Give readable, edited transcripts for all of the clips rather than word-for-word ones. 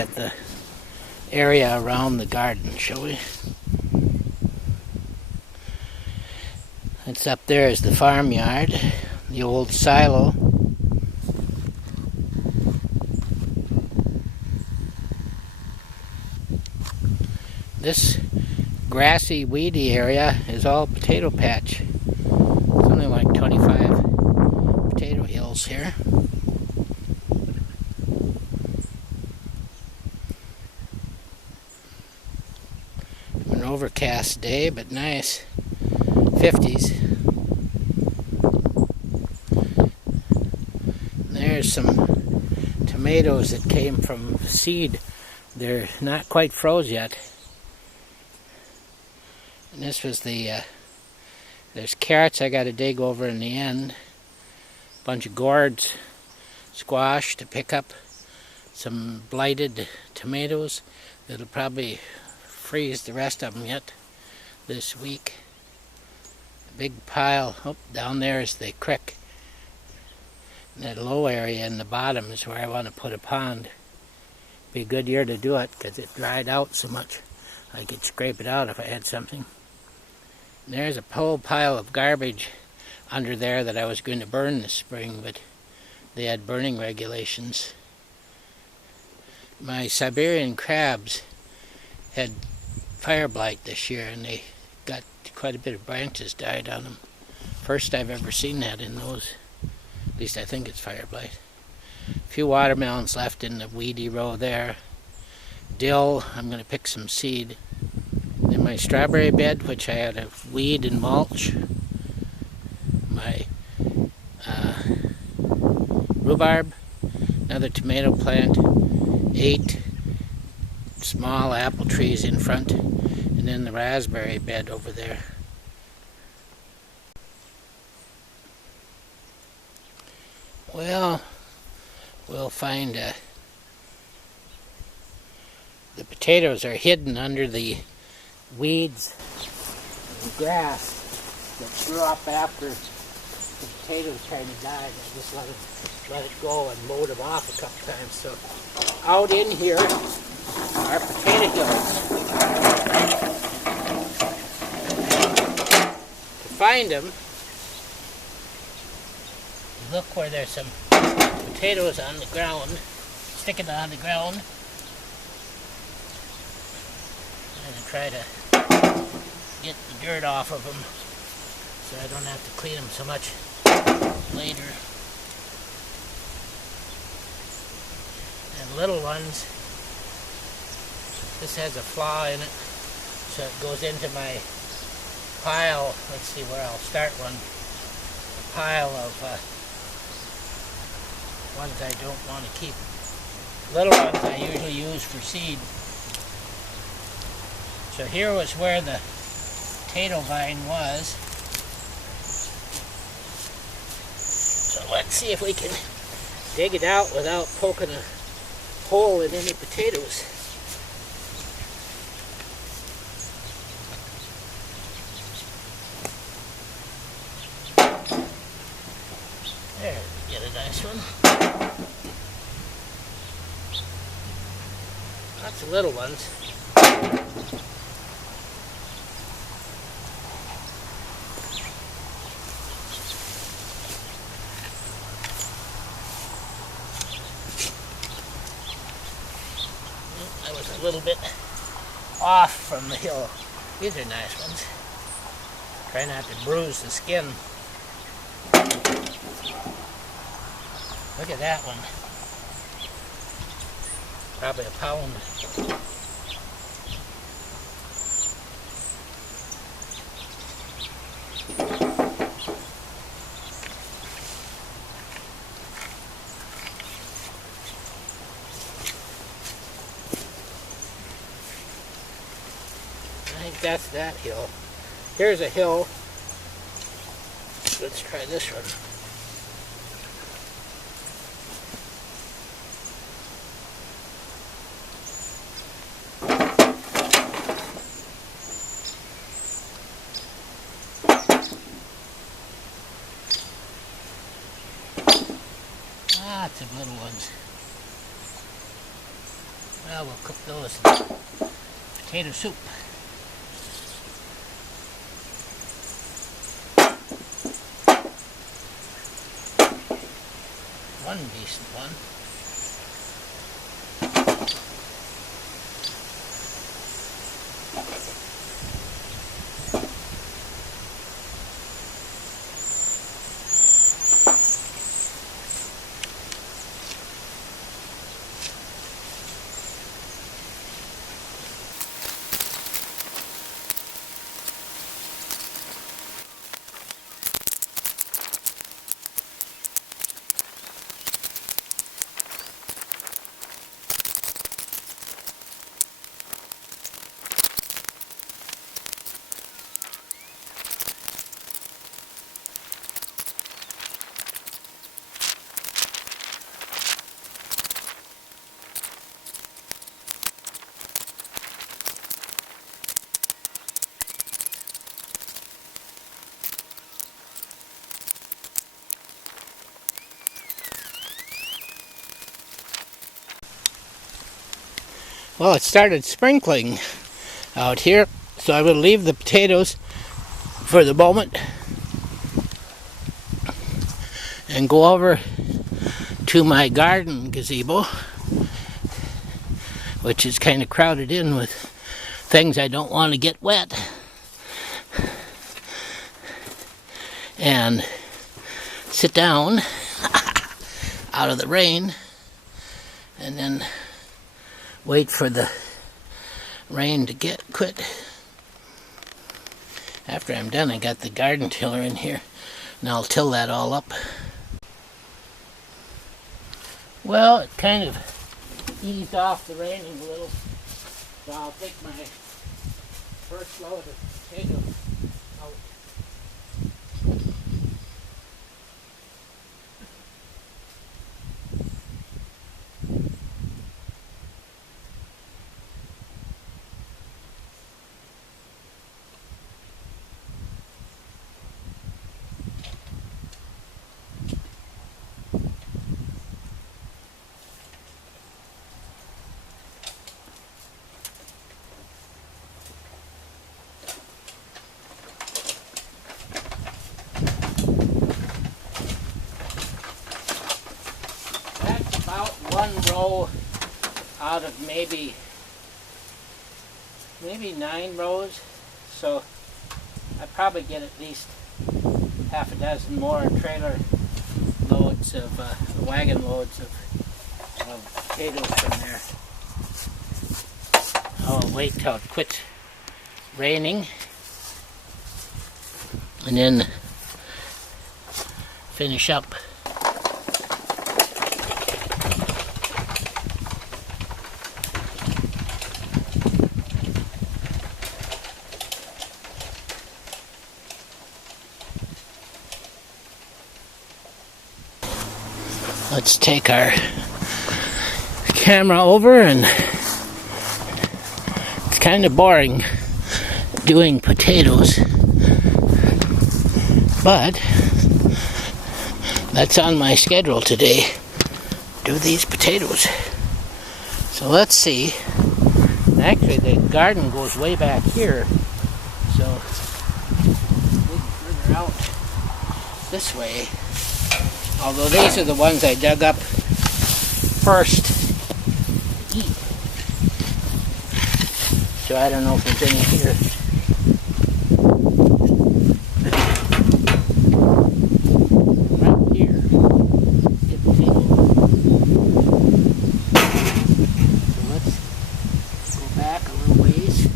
at the area around the garden, shall we? It's up there is the farmyard, the old silo. This grassy, weedy area is all potato patch. It's only like 25 potato hills here. An overcast day, but nice. 50s. There's some tomatoes that came from seed. They're not quite froze yet. And this was there's carrots I got to dig over in the end. A bunch of gourds, squash to pick up. Some blighted tomatoes that'll probably freeze the rest of them yet this week. A big pile. Oh, down there is the creek. And that low area in the bottom is where I want to put a pond. Be a good year to do it because it dried out so much. I could scrape it out if I had something. And there's a whole pile of garbage under there that I was going to burn this spring, but they had burning regulations. My Siberian crabs had fire blight this year, and they got quite a bit of branches died on them. First I've ever seen that in those. At least I think it's fire blight. A few watermelons left in the weedy row there. Dill, I'm going to pick some seed. Then my strawberry bed, which I had to weed and mulch. My rhubarb, another tomato plant, 8 small apple trees in front, and then the raspberry bed over there. Well, we'll find the potatoes are hidden under the weeds and grass that grew up after the potatoes kind of died. I just let it go and mowed them off a couple times. So out in here are potato hills. To find them, look where there's some potatoes on the ground, sticking on the ground. I'm going to try to get the dirt off of them so I don't have to clean them so much later. And little ones, this has a flaw in it, so it goes into my pile. Let's see where I'll start one. A pile of ones I don't want to keep. Little ones I usually use for seed. So here was where the potato vine was. So let's see if we can dig it out without poking a hole in any potatoes. There, we get a nice one. Lots of little ones. I was a little bit off from the hill. These are nice ones. Try not to bruise the skin. Look at that one. Probably a pound. I think that's that hill. Here's a hill. Let's try this one. Lots of little ones. Well, we'll cook those in potato soup. One decent one. Well, it started sprinkling out here, so I will leave the potatoes for the moment and go over to my garden gazebo, which is kind of crowded in with things I don't want to get wet, and sit down out of the rain and then wait for the rain to quit. After I'm done, I got the garden tiller in here, and I'll till that all up. Well, it kind of eased off the raining a little, so I'll take my first load of potatoes out. About one row out of maybe 9 rows, so I probably get at least half a dozen more trailer loads of wagon loads of potatoes from there. I'll wait till it quits raining and then finish up. Let's take our camera over, and it's kind of boring doing potatoes, but that's on my schedule today, do these potatoes. So let's see. Actually, the garden goes way back here, so further out this way. Although these are the ones I dug up first to eat. So I don't know if there's any here. Right here, get potatoes. So let's go back a little ways.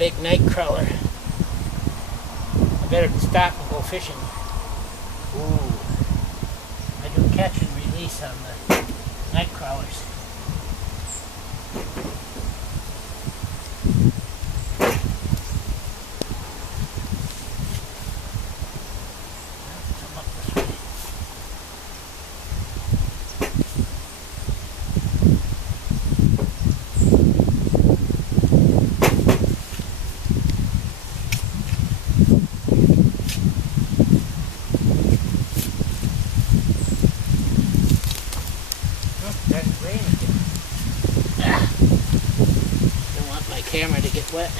big night crawler. I better stop and go fishing. Ooh. I do catch and release on the night crawlers. Come up this way. That's rain again. Don't want my camera to get wet.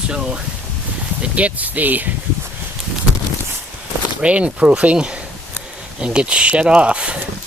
So it gets the rainproofing and gets shut off.